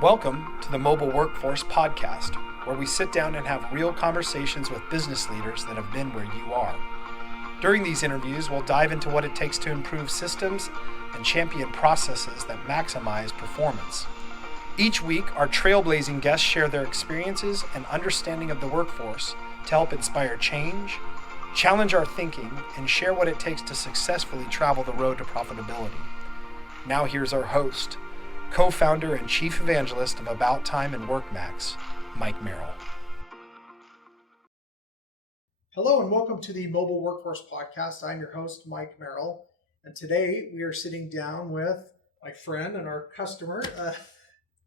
Welcome to the Mobile Workforce Podcast, where we sit down and have real conversations with business leaders that have been where you are. During these interviews, we'll dive into what it takes to improve systems and champion processes that maximize performance. Each week, our trailblazing guests share their experiences and understanding of the workforce to help inspire change, challenge our thinking, and share what it takes to successfully travel the road to profitability. Now here's our host, co-founder and chief evangelist of About Time and WorkMax, Mike Merrill. Hello and welcome to the Mobile Workforce Podcast. I'm your host, Mike Merrill, and today we are sitting down with my friend and our customer,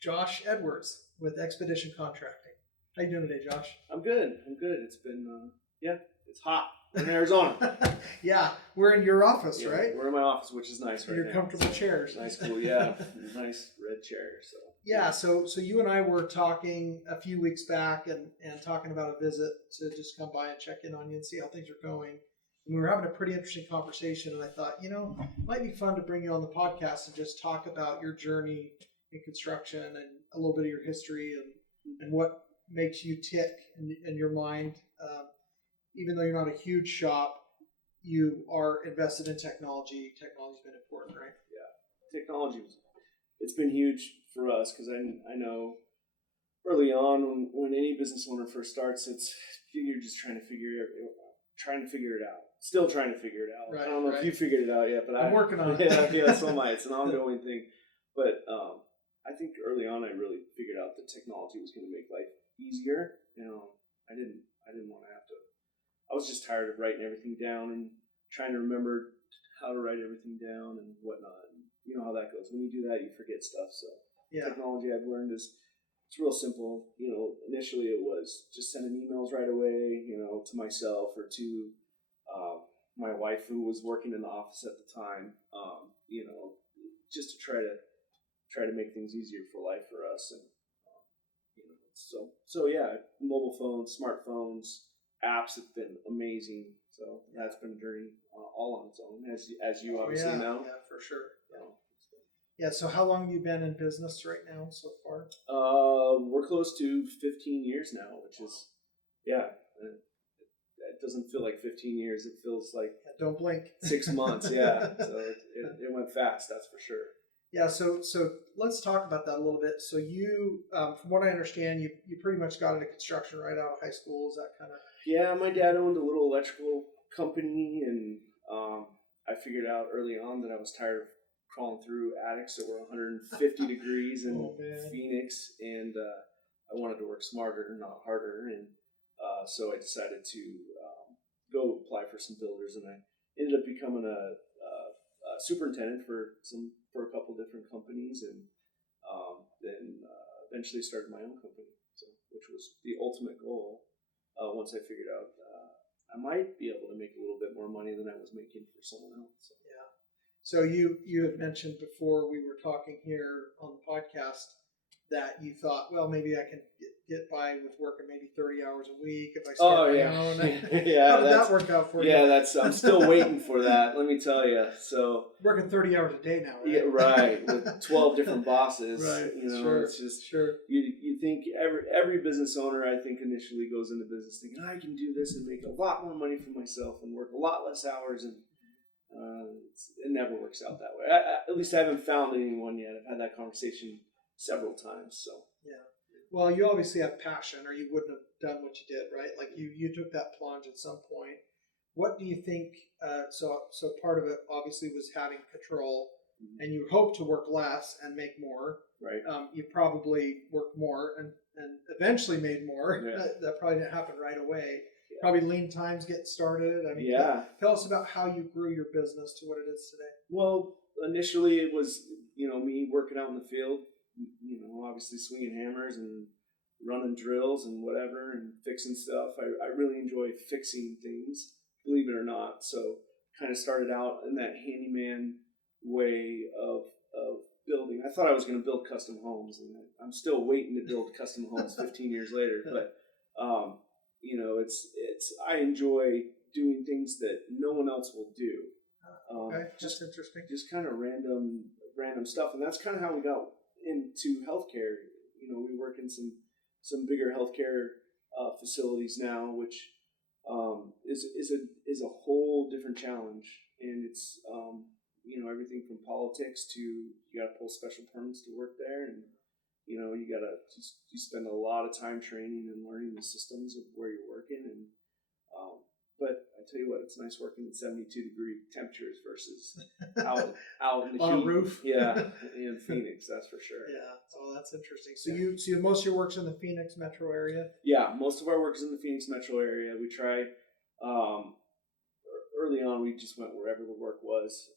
Josh Edwards with Expedition Contracting. How you doing today, Josh? I'm good. It's been, it's hot. We're in Arizona. Yeah, we're in your office, right? We're in my office, which is nice right your now. Comfortable chairs. Nice, cool, yeah. Nice red chair. So you and I were talking a few weeks back and talking about a visit to just come by and check in on you and see how things are going. And we were having a pretty interesting conversation, and I thought, it might be fun to bring you on the podcast and just talk about your journey in construction and a little bit of your history and what makes you tick in your mind. Even though you're not a huge shop, you are invested in technology. Technology's been important, right? Yeah, it's been huge for us because I know early on when any business owner first starts, you're just trying to figure it out. Still trying to figure it out. Right, I don't know if you figured it out yet, but I'm working on it. Yeah, so am I. It's an ongoing thing. But I think early on I really figured out that technology was going to make life easier. I didn't want to have to. I was just tired of writing everything down and trying to remember how to write everything down and whatnot. And you know how that goes. When you do that, you forget stuff. So Technology I've learned it's real simple. Initially it was just sending emails right away, to myself or to my wife who was working in the office at the time. Just to try to make things easier for life for us. And mobile phones, smartphones, apps have been amazing. So that's been a journey all on its own, as you obviously know. Yeah, for sure. So how long have you been in business right now so far? We're close to 15 years now, which is, it doesn't feel like 15 years. It feels like don't blink. 6 months. Yeah, so it went fast. That's for sure. Yeah, so let's talk about that a little bit. So you, from what I understand, you pretty much got into construction right out of high school. Is that kind of? Yeah, my dad owned a little electrical company, and I figured out early on that I was tired of crawling through attics that were 150 degrees in Phoenix, and I wanted to work smarter, not harder, and so I decided to go apply for some builders, and I ended up becoming a superintendent for a couple different companies, and then eventually started my own company, which was the ultimate goal. Once I figured out I might be able to make a little bit more money than I was making for someone else. So. Yeah. So you had mentioned before we were talking here on the podcast that you thought, well, maybe I can get by with working maybe 30 hours a week if I start my own. How did that work out for you? Yeah, I'm still waiting for that. Let me tell you. So working 30 hours a day now, right? Yeah, right. With 12 different bosses. Right. Sure. It's just you think every business owner I think initially goes into business thinking I can do this and make a lot more money for myself and work a lot less hours, and it never works out that way. At least I haven't found anyone yet. I've had that conversation several times. So yeah. Well, you obviously have passion, or you wouldn't have done what you did, right? Like you took that plunge at some point. What do you think? So part of it obviously was having control, and you hope to work less and make more. Right. You probably worked more and eventually made more. Yeah. That probably didn't happen right away. Yeah. Probably lean times getting started. I mean, tell us about how you grew your business to what it is today. Well, initially it was me working out in the field. Obviously swinging hammers and running drills and whatever and fixing stuff. I really enjoy fixing things, believe it or not. So kind of started out in that handyman way of building. I thought I was going to build custom homes, and I'm still waiting to build custom homes 15 years later. But I enjoy doing things that no one else will do. Okay, that's interesting. Just kind of random stuff, and that's kind of how we got into healthcare. we work in some bigger healthcare facilities now, which is a whole different challenge, and it's everything from politics to you got to pull special permits to work there, and you got to you spend a lot of time training and learning the systems of where you're working, and but I tell you what, it's nice working at 72-degree temperatures versus out in the on heat. a roof. Yeah, in Phoenix, that's for sure. Yeah, oh, that's interesting. So most of your work's in the Phoenix metro area? Yeah, most of our work is in the Phoenix metro area. We try, early on, we just went wherever the work was.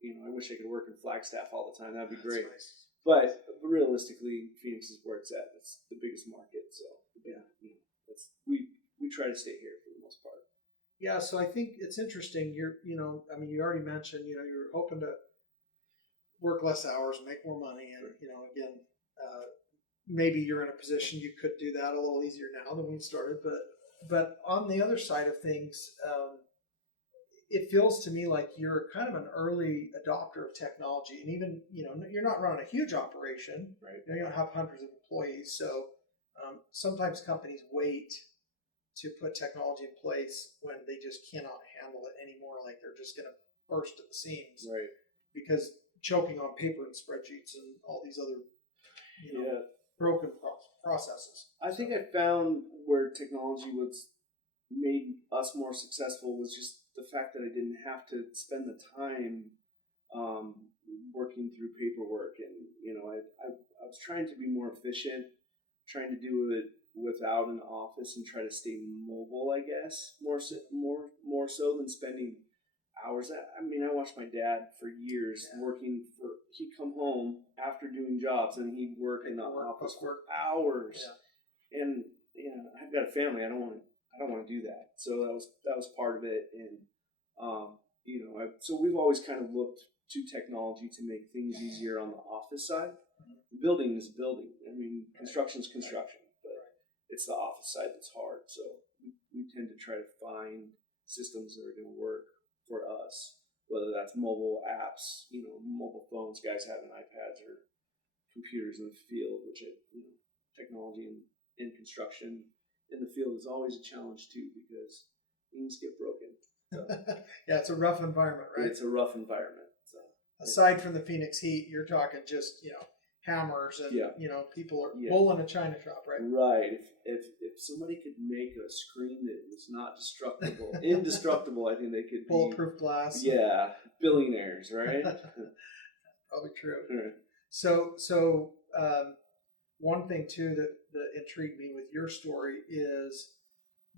I wish I could work in Flagstaff all the time. That'd be great. Nice. But realistically, Phoenix is where it's at. It's the biggest market. So, we try to stay here for the most part. Yeah, so I think it's interesting. You already mentioned, you're hoping to work less hours, make more money, and again, maybe you're in a position you could do that a little easier now than when you started. But on the other side of things, it feels to me like you're kind of an early adopter of technology, and even you're not running a huge operation, Right. You don't have hundreds of employees, so sometimes companies wait to put technology in place when they just cannot handle it anymore. Like they're just going to burst at the seams, Right. because choking on paper and spreadsheets and all these other, broken processes. I think I found where technology made us more successful was just the fact that I didn't have to spend the time working through paperwork, and I was trying to be more efficient, trying to do it without an office and try to stay mobile, I guess, more so than spending hours. I watched my dad for years working he'd come home after doing jobs and he'd work in the office for hours. Yeah. And I've got a family. I don't want to do that. So that was part of it. And so we've always kind of looked to technology to make things easier on the office side. The building is building. Construction is construction. It's the office side that's hard. So we tend to try to find systems that are going to work for us, whether that's mobile apps, mobile phones, guys having iPads or computers in the field, which technology in construction in the field is always a challenge too, because things get broken. So, yeah, it's a rough environment, right? It's a rough environment. So, aside from the Phoenix heat, you're talking just hammers and people are bull in a china shop, right? Right. If somebody could make a screen that was not indestructible, I think they could be bulletproof glass. Yeah, billionaires, right? Probably true. Right. So one thing too that intrigued me with your story is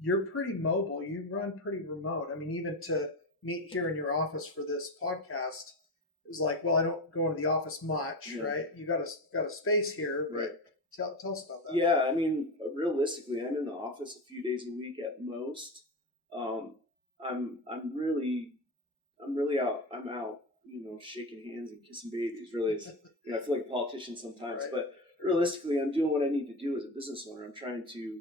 you're pretty mobile. You run pretty remote. Even to meet here in your office for this podcast, it was like, well, I don't go into the office much, right? You got a space here, but right. Tell us about that. Yeah, realistically, I'm in the office a few days a week at most. I'm really out. I'm out, shaking hands and kissing babies. Really, I feel like a politician sometimes, right. But realistically, I'm doing what I need to do as a business owner. I'm trying to,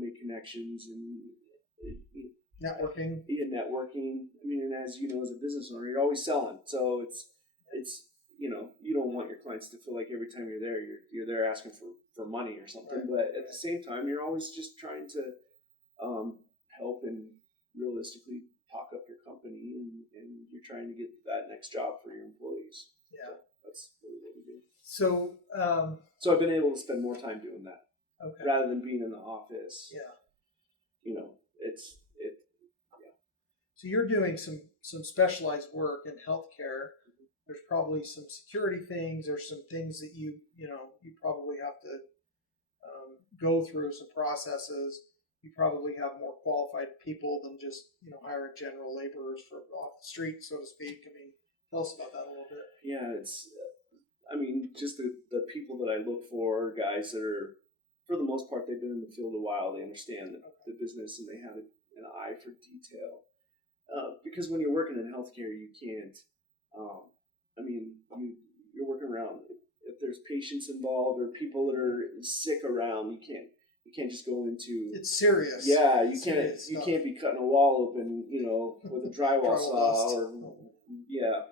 make connections and networking. And as you know, as a business owner, you're always selling. So it's you don't want your clients to feel like every time you're there asking for money or something. Right. But at the same time, you're always just trying to help and realistically talk up your company, and you're trying to get that next job for your employees. Yeah, so that's really what we do. So I've been able to spend more time doing that, rather than being in the office. Yeah, So you're doing some specialized work in healthcare. There's probably some security things. There's some things that you probably have to go through, some processes. You probably have more qualified people than just hiring general laborers off the street, so to speak. Tell us about that a little bit. Yeah, it's just the people that I look for, guys that are, for the most part, they've been in the field a while. They understand the business and they have an eye for detail. Because when you're working in healthcare, you can't. You're working around. If there's patients involved or people that are sick around, you can't just go into. It's serious. Yeah, you can't be cutting a wall open, with a drywall saw or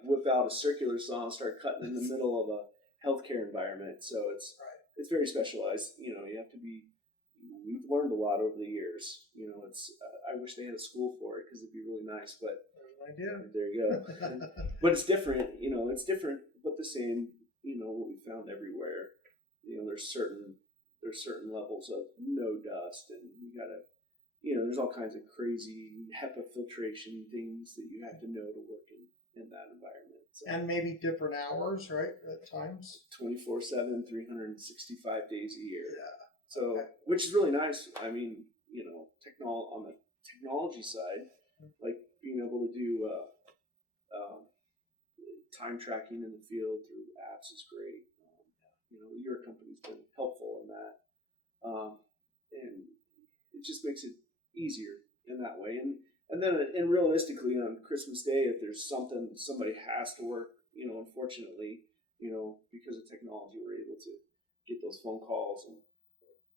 whip out a circular saw and start cutting in the middle of a healthcare environment. So it's it's very specialized. You know, you have to be. We've learned a lot over the years. You know, it's. I wish they had a school for it because it'd be really nice. But there you go. But it's different. You know, it's different, but the same. You know, what we found everywhere. You know, there's certain levels of no dust, and you gotta. You know, there's all kinds of crazy HEPA filtration things that you have to know to work in that environment. So, and maybe different hours, right? At times. 24/7, 365 days a year. Yeah. So, Okay. which is really nice. I mean, you know, on the technology side, like being able to do time tracking in the field through apps is great. You know, your company's been helpful in that, and it just makes it easier in that way. And then realistically, on Christmas Day, if there's something somebody has to work, you know, unfortunately, you know, because of technology, we're able to get those phone calls, and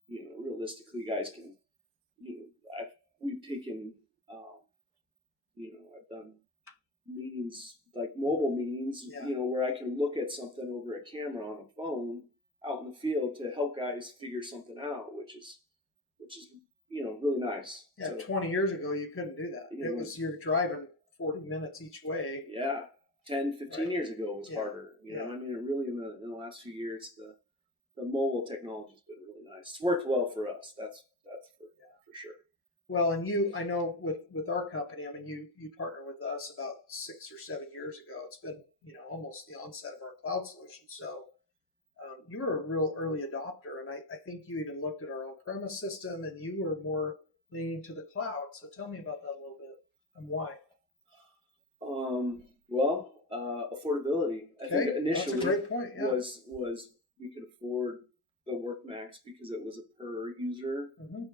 you know, realistically, guys can, you know, we've taken, you know, I've done meetings like mobile meetings, Yeah. you know, where I can look at something over a camera on a phone out in the field to help guys figure something out, which is you know, really nice. Yeah, So, 20 years ago, you couldn't do that. Yeah, It was you're driving 40 minutes each way. yeah, 10, 15 Right. years ago it was Yeah. harder. You know, Yeah. I mean, it really in the last few years, the mobile technology's been really nice. It's worked well for us. That's for sure. Well, and I know with our company, I mean, you partnered with us about 6 or 7 years ago. It's been, you know, almost the onset of our cloud solution. So you were a real early adopter, and I think you even looked at our on-premise system, and you were more leaning to the cloud. So tell me about that a little bit and why. Well, affordability. I think initially that's a great point. Yeah. was we could afford the WorkMax because it was a per user. Mm-hmm.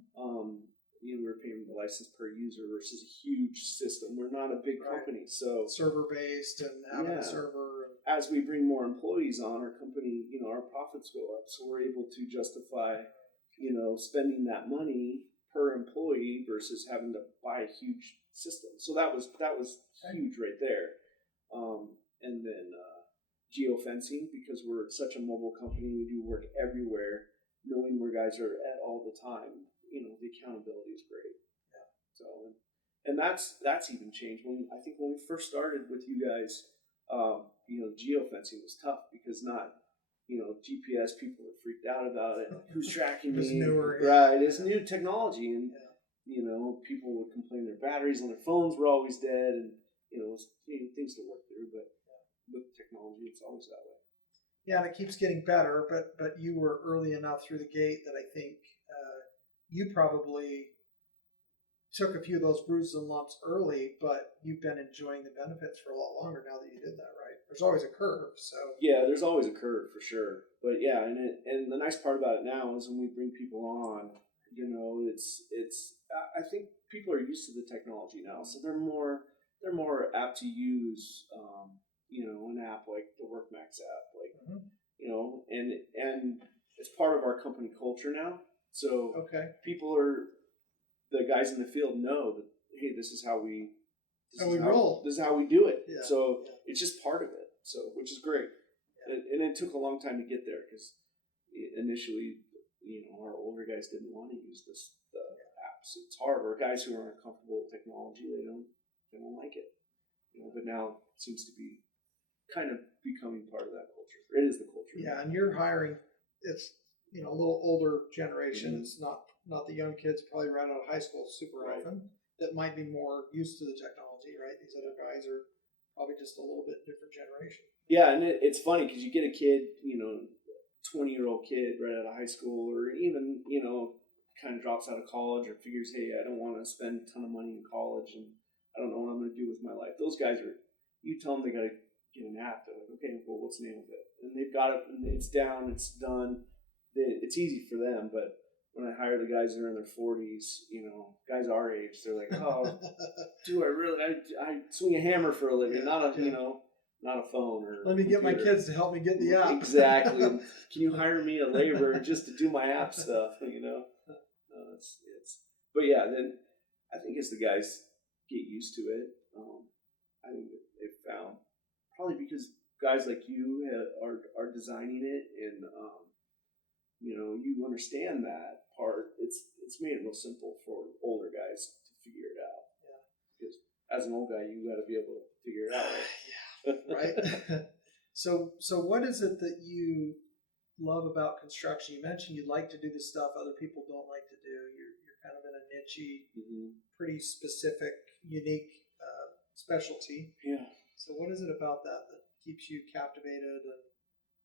You know, we were paying the license per user versus a huge system. We're not a big company, so server based and having a server. As we bring more employees on, our company, you know, our profits go up, so we're able to justify, you know, spending that money per employee versus having to buy a huge system. So that was huge right there. And then geofencing, because we're such a mobile company, we do work everywhere, knowing where guys are at all the time. You know, the accountability is great. Yeah. So, and that's even changed. I think when we first started with you guys, you know, geofencing was tough because you know, GPS, people were freaked out about it. Who's tracking me? It's newer, right? It's new technology, and you know, people would complain their batteries on their phones were always dead, and you know, things to work through. But with technology, it's always that way. Yeah, and it keeps getting better. But you were early enough through the gate that I think you probably took a few of those bruises and lumps early, but you've been enjoying the benefits for a lot longer now that you did that, right? There's always a curve, so yeah, there's always a curve for sure. But yeah, and the nice part about it now is when we bring people on, you know, it's I think people are used to the technology now, so they're more apt to use you know, an app like the WorkMax app, like you know, and it's part of our company culture now. So people the guys in the field know that, hey, this is how we roll. This is how we do it. Yeah. So it's just part of it. So, which is great. Yeah. And it took a long time to get there because initially, you know, our older guys didn't want to use the apps. It's hard. Or guys who aren't comfortable with technology, they don't like it. You know, but now it seems to be kind of becoming part of that culture. It is the culture. Yeah, and you're hiring. It's, you know, a little older generation. Mm-hmm. It's not the young kids probably right out of high school super often that might be more used to the technology, right? These other guys are probably just a little bit different generation. Yeah, and it's funny because you get a kid, you know, 20-year-old kid right out of high school, or even, you know, kind of drops out of college or figures, hey, I don't want to spend a ton of money in college and I don't know what I'm going to do with my life. Those guys you tell them they got to get an app. They're like, okay, well, what's the name of it? And they've got it, and it's down, it's done. It's easy for them, but when I hire the guys that are in their 40s, you know, guys our age, they're like, oh, do I really? I swing a hammer for a living, you know, not a phone or. Let me get my kids to help me get the app. Exactly. Can you hire me a laborer just to do my app stuff? You know, But yeah, then I think as the guys get used to it, I think they've found probably because guys like you are designing it and you understand that part. It's made it real simple for older guys to figure it out. Yeah. Because as an old guy, you got to be able to figure it out. Right? So what is it that you love about construction? You mentioned you like to do the stuff other people don't like to do. You're kind of in a niche-y, pretty specific, unique specialty. Yeah. So what is it about that keeps you captivated and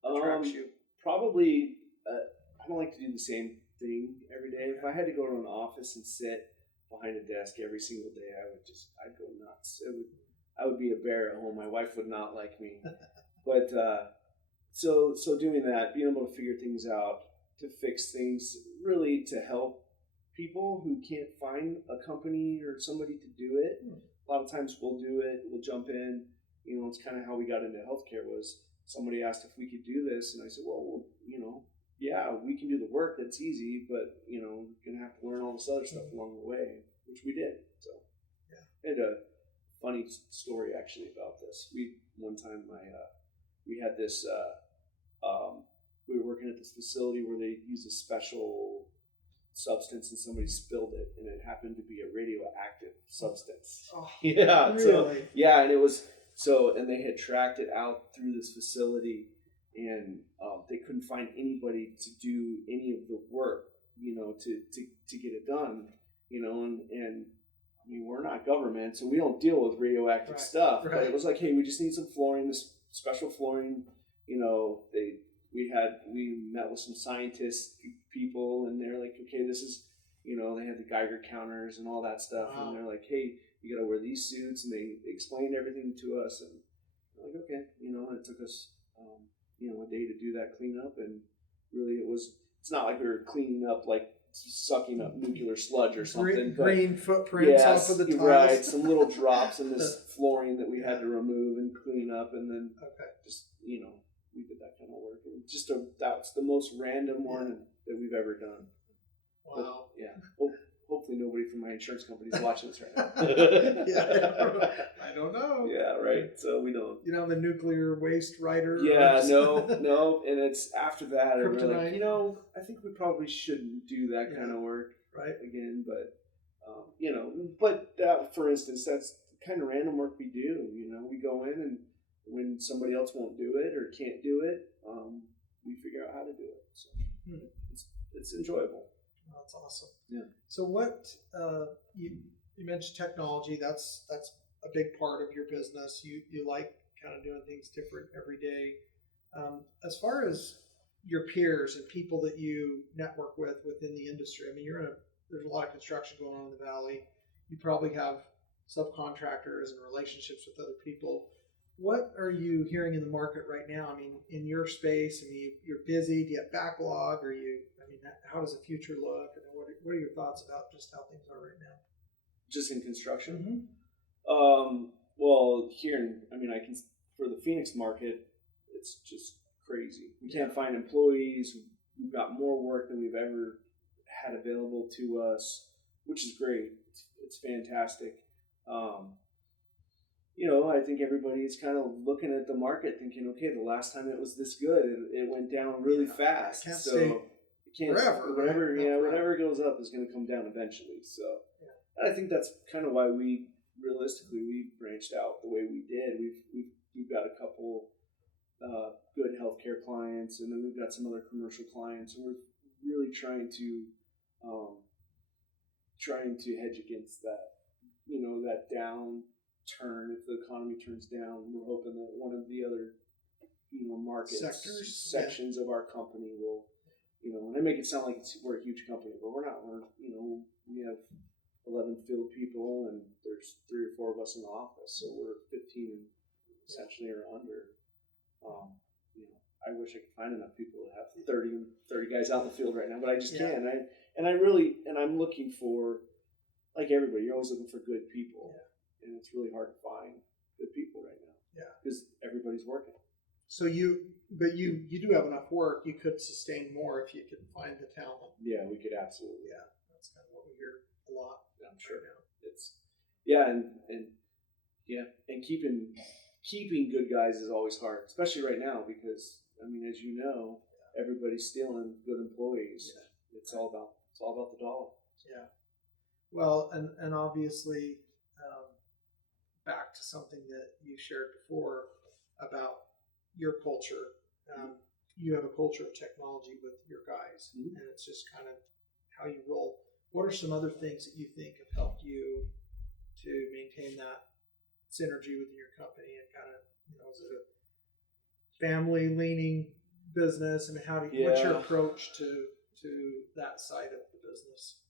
attracts you? Probably, I don't like to do the same thing every day. If I had to go to an office and sit behind a desk every single day, I'd go nuts. I would be a bear at home. My wife would not like me. But so doing that, being able to figure things out, to fix things, really to help people who can't find a company or somebody to do it. A lot of times we'll do it, we'll jump in. It's kind of how we got into healthcare. Was somebody asked if we could do this, and I said, well, yeah, we can do the work. That's easy, but you're gonna have to learn all this other stuff along the way, which we did. So yeah, I had a funny story actually about this. One time we had this. We were working at this facility where they used a special substance, and somebody spilled it, and it happened to be a radioactive substance. Oh, yeah, really? So, yeah, and it was and they had tracked it out through this facility, and they couldn't find anybody to do any of the work, to get it done, and I mean, we're not government, so we don't deal with radioactive stuff. Right. But it was like, hey, we just need some flooring, this special flooring. We met with some scientist people, and they're like, okay, this is, they had the Geiger counters and all that stuff, wow. And they're like, hey, you got to wear these suits, and they explained everything to us, and we're like, okay, and it took us, a day to do that cleanup, and really it's not like we were cleaning up like sucking up nucular sludge or something. Green footprints off of the tiles. Right, some little drops in this flooring that we had to remove and clean up, and then just, we did that kind of work. And that's the most random one that we've ever done. Wow. Hopefully nobody from my insurance company is watching this right now. I don't know. Yeah, right. So we don't. The nuclear waste writer. Yeah, no. And it's after that, we're like, I think we probably shouldn't do that kind of work again. But, for instance, that's the kind of random work we do. We go in, and when somebody else won't do it or can't do it, we figure out how to do it. So it's enjoyable. That's awesome. Yeah. So what you mentioned technology. That's a big part of your business. You like kind of doing things different every day. As far as your peers and people that you network with within the industry, I mean, there's a lot of construction going on in the valley. You probably have subcontractors and relationships with other people. What are you hearing in the market right now? I mean, in your space, you're busy. Do you have backlog? How does the future look? And what are your thoughts about just how things are right now? Just in construction? Mm-hmm. Well, here, for the Phoenix market, it's just crazy. We can't find employees. We've got more work than we've ever had available to us, which is great. It's fantastic. I think everybody is kind of looking at the market thinking, okay, the last time it was this good, it went down really fast. Can't stay forever. Whatever goes up is going to come down eventually. So and I think that's kind of why we branched out the way we did. We've got a couple good healthcare clients, and then we've got some other commercial clients, and we're really trying to hedge against that. That downturn. If the economy turns down, we're hoping that one of the other market sections of our company will. And I make it sound like we're a huge company, but we're not. We have 11 field people, and there's 3 or 4 of us in the office, so we're 15 essentially or under. I wish I could find enough people to have 30 guys out in the field right now, but I just can't. I'm looking for, like everybody, you're always looking for good people, and it's really hard to find good people right now. Yeah, because everybody's working. So you do have enough work. You could sustain more if you could find the talent. Yeah, we could absolutely. Yeah, that's kind of what we hear a lot. I'm sure now. And keeping good guys is always hard, especially right now because as you know, everybody's stealing good employees. Yeah. It's all about the dollar. Yeah. Well, and obviously, back to something that you shared before about your culture. You have a culture of technology with your guys, Mm-hmm. and it's just kind of how you roll. What are some other things that you think have helped you to maintain that synergy within your company, and kind of, is it a family leaning business, and what's your approach to that side of the business?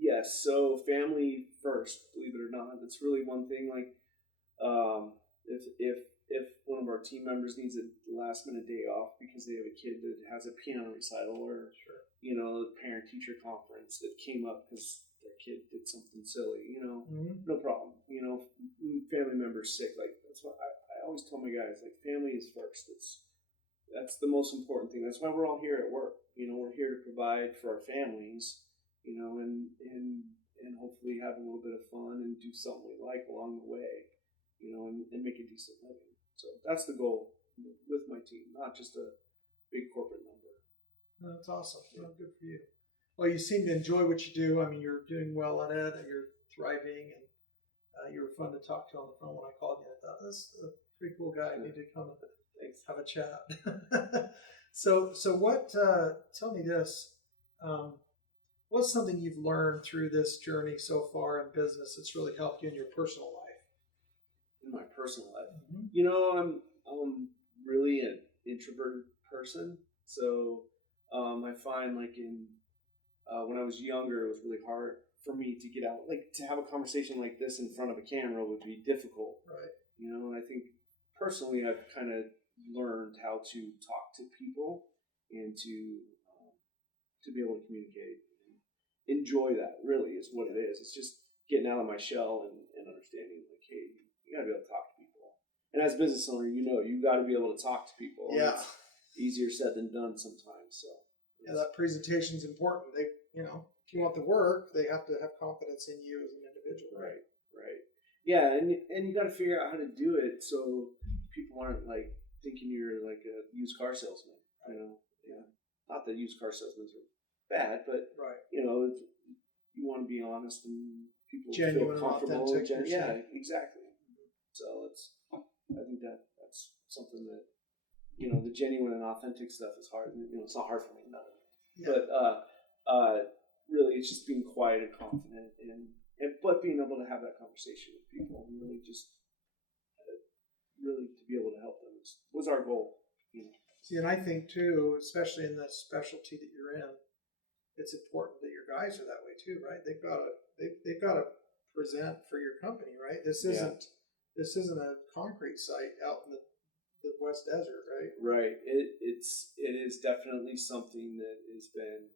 Yes. So family first, believe it or not. That's really one thing. Like, if one of our team members needs a last minute day off because they have a kid that has a piano recital, or parent teacher conference that came up because their kid did something silly, no problem. Family members sick, like that's what I always tell my guys, like family is first. That's the most important thing. That's why we're all here at work. We're here to provide for our families, and hopefully have a little bit of fun and do something we like along the way, and make a decent living. So that's the goal with my team, not just a big corporate number. That's awesome. Yeah. Oh, good for you. Well, you seem to enjoy what you do. I mean, you're doing well at it, and you're thriving, and you were fun to talk to on the phone when I called you. I thought, this is a pretty cool guy. I need to come and have a chat. So what, tell me this, what's something you've learned through this journey so far in business that's really helped you in your personal life? In my personal life? Mm-hmm. I'm really an introverted person. So I find like when I was younger, it was really hard for me to get out, like to have a conversation like this in front of a camera would be difficult. Right. And I think personally, I've kind of learned how to talk to people and to be able to communicate. Enjoy that really is what it is. It's just getting out of my shell and understanding, like, hey, you gotta be able to talk to people. And as a business owner, you got to be able to talk to people. Yeah. It's easier said than done sometimes. So yeah, that presentation is important. They, if you want the work, they have to have confidence in you as an individual. Right. Yeah, and you got to figure out how to do it so people aren't like thinking you're like a used car salesman. Yeah. Not that used car salesmen are bad, but right. You want to be honest and people genuine, feel comfortable. Authentic. Yeah, exactly. So I think that's something that the genuine and authentic stuff is hard. It's not hard for me, none of it. Yeah. But really, it's just being quiet and confident, but being able to have that conversation with people and really just really to be able to help them was our goal. See, and I think too, especially in the specialty that you're in, it's important that your guys are that way too, right? They've got to present for your company, right? This isn't a concrete site out in the West Desert, right? Right. It is definitely something that has been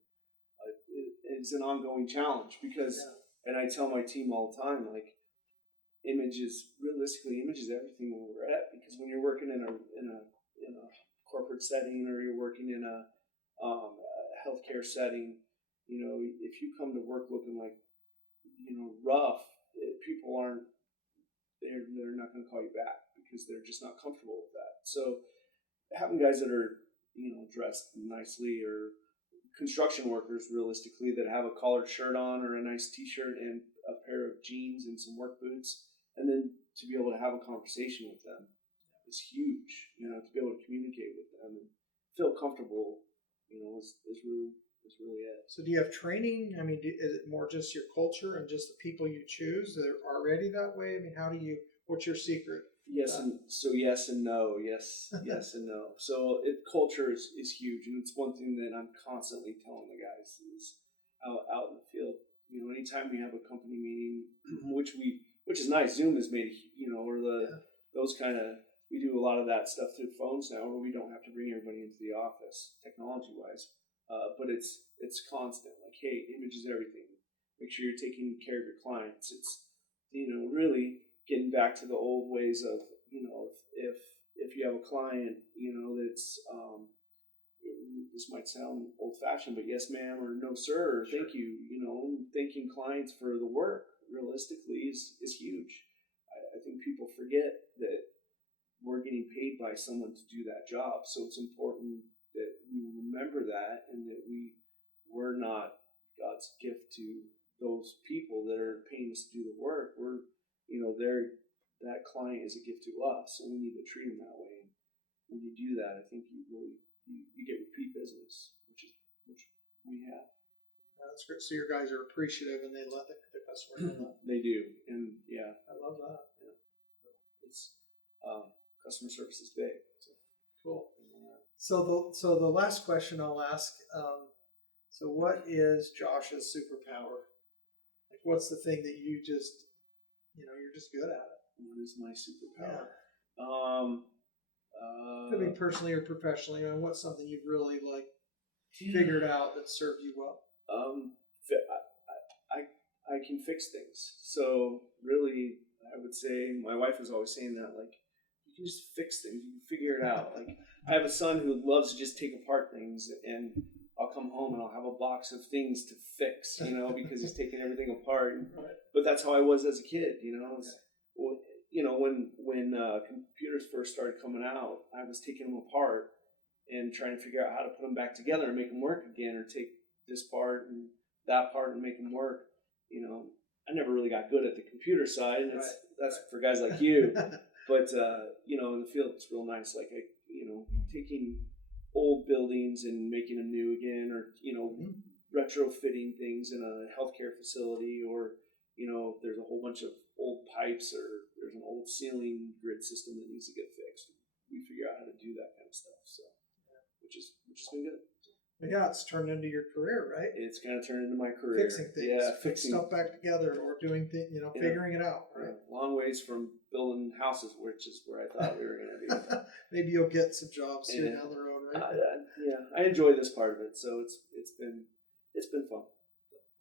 it's an ongoing challenge because, and I tell my team all the time, like image is everything where we're at, because when you're working in a corporate setting or you're working in a healthcare setting, if you come to work looking like rough, people aren't they're not going to call you back because they're just not comfortable with that. So having guys that are dressed nicely, or construction workers realistically that have a collared shirt on or a nice t-shirt and a pair of jeans and some work boots, and then to be able to have a conversation with them is huge. To be able to communicate with them and feel comfortable, is really it. So do you have training? I mean, is it more just your culture and just the people you choose that are already that way? I mean, what's your secret? Yes and no. Yes and no. So culture is huge, and it's one thing that I'm constantly telling the guys is out in the field. Anytime we have a company meeting, which is nice. Zoom has made those kind of, we do a lot of that stuff through phones now, where we don't have to bring everybody into the office technology wise. But it's constant. Like, hey, image is everything. Make sure you're taking care of your clients. It's really getting back to the old ways of if you have a client that's this might sound old fashioned, but yes ma'am or no sir or thank you, thanking clients for the work realistically is huge. I think people forget that we're getting paid by someone to do that job, so it's important that we remember that, and that we're not God's gift to those people that are paying us to do the work. That client is a gift to us, and we need to treat them that way. And when you do that, I think you get repeat business, which we have. That's great. So your guys are appreciative, and they let the customer know that. They do, and yeah, I love that. yeah. It's customer service is big. So. Cool. So the last question I'll ask. So what is Josh's superpower? Like, what's the thing that you're just good at it? What is my superpower? Yeah. Could be personally or professionally. I mean, what's something you've really figured out that served you well? I can fix things. So really, I would say my wife was always saying that, you can just fix things. You can figure it out. I have a son who loves to just take apart things, and I'll come home and I'll have a box of things to fix, because he's taking everything apart. Right. But that's how I was as a kid, when computers first started coming out, I was taking them apart and trying to figure out how to put them back together and make them work again, or take this part and that part and make them work. I never really got good at the computer side, and that's for guys like you. But in the field, it's real nice. Taking old buildings and making them new again, or retrofitting things in a healthcare facility, or if there's a whole bunch of old pipes, or there's an old ceiling grid system that needs to get fixed. We figure out how to do that kind of stuff. So, which has been good. Yeah, it's turned into your career, right? It's kind of turned into my career. Fixing things, fixing stuff back together, or doing things, figuring it out, right? Long ways from building houses, which is where I thought we were going to be. Maybe you'll get some jobs here down the road, right? I enjoy this part of it, so it's been fun.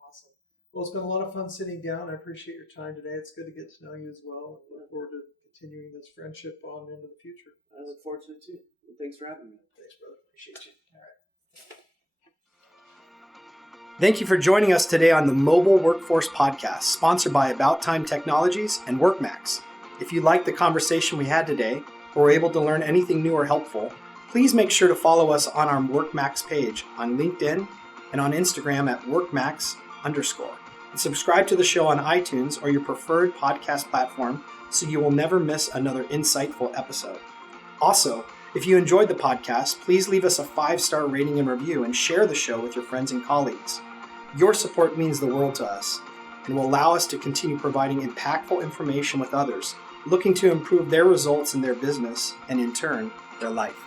Awesome. Well, it's been a lot of fun sitting down. I appreciate your time today. It's good to get to know you as well. I look forward to continuing this friendship on into the future. I look forward to it too. Well, thanks for having me. Thanks, brother. Appreciate you. All right. Thank you for joining us today on the Mobile Workforce Podcast, sponsored by About Time Technologies and WorkMax. If you liked the conversation we had today, or were able to learn anything new or helpful, please make sure to follow us on our WorkMax page on LinkedIn and on Instagram at WorkMax_. And subscribe to the show on iTunes or your preferred podcast platform so you will never miss another insightful episode. Also, if you enjoyed the podcast, please leave us a 5-star rating and review, and share the show with your friends and colleagues. Your support means the world to us and will allow us to continue providing impactful information with others looking to improve their results in their business and, in turn, their life.